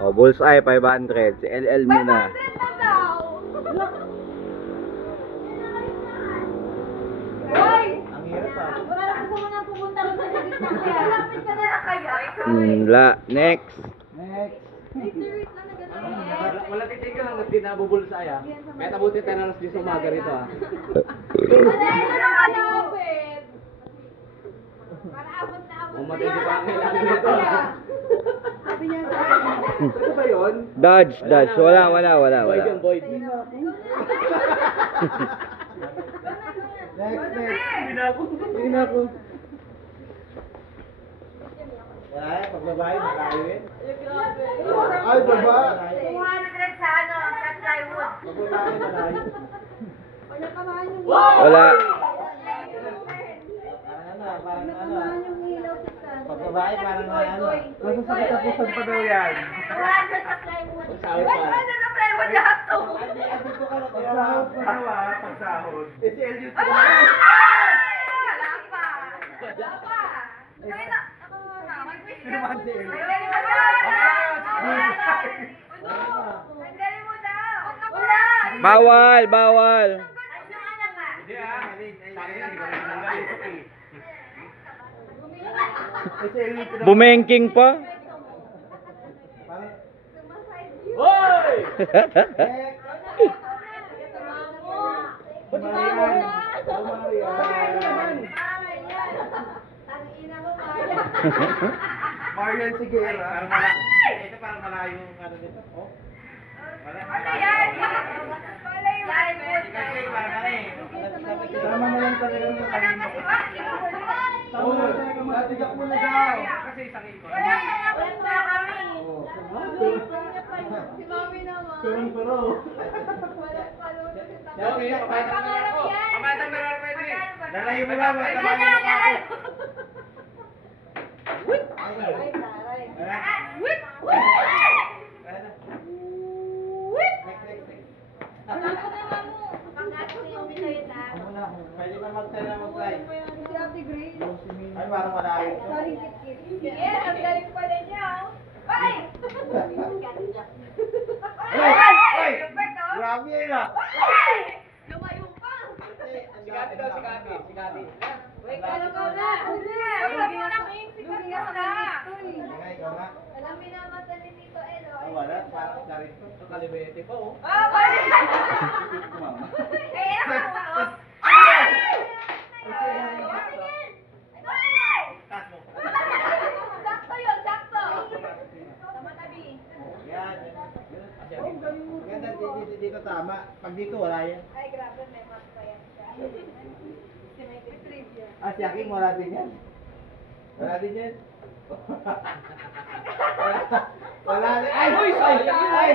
Oh, bullseye 500. Si LL muna. 500 na daw. Hoy! Ang hirap ah. Wala na gusto mo na pupunta rin sa gitna kaya. Lapit ka na lang kaya. Next. Next. Wait lang na ganun. Wala titigil lang at di nabubulsaya. Kaya tabutin tayo na alas 10 umaga rito ah. Dahil na nakalapit. Para abot na abot. Umatindi pa ang kailangan nito ah. Sabi niya sa akin. Ano ba yun? Dodge. Wala. Boyd yun, Boyd. Next. Hindi na ako. Wala yan. Pag babae, malayo yun. Ay, baba. 200 sa ano, sa plywood. Pag babae, malayo. Pag natamaan yung Wala. Parang natamaan yung ilaw sa saan. Pag babae, parang ano. Masasakit ang pusan pa daw yan. 200 sa plywood. Sahod pa. 100 sa plywood lahat to. Andito ka na. Pagsahod. Eh, si LU. Wala pa. Ay, na. Sino man si LU? Ang galing mo daw. Wala. Bawal. Ano anak ka? Hindi ah. Eh, si LU. Bumengking pa. Parang, Hoy! Marian Sigera. Ito parang malayo yung ano nito. Oh. Ano yan? Wala yung Kasi parang ano eh. Tama na lang talaga yung kanina. Tama na talaga matiyak mo na daw. Kasi isang ikot. Wala kami. Si Mami naman. Pero. Wala palo. Dati, Pamatang na ako. Pamatang na ako pwede. lalayo mo lang. Ay, Tama taray. Ay, Taray. Wait! Ano ko na mamu? Panggato na yung minayit ah. Pwede ba magtala mag-fly? Si Ate Grace. Ay, parang malayo. Sorry, kit-kit. Sige, ang galing pala niya. Bye! Ay! Grabe yun ah! Lumayo pa! Si Kati daw, si Kati. Wait, ano ka na? Wala mo na sikat ka. Ay, ikaw nga. Alam mo na mata ni Tito Elo. Ah, wala, parang sarili ko. Ito kalibete pa oh. Ah, balik! Eh, nakunos. Sakto yun, sakto. Tama tabi. Yan. Ganda, dito tama. Pag dito, wala yan. Ay, grabe, may mat pa yan siya. May trivia. Ah, si Aking, wala din yan. Wala din yan. Wala din. Ay! Uy, sayang. Ay!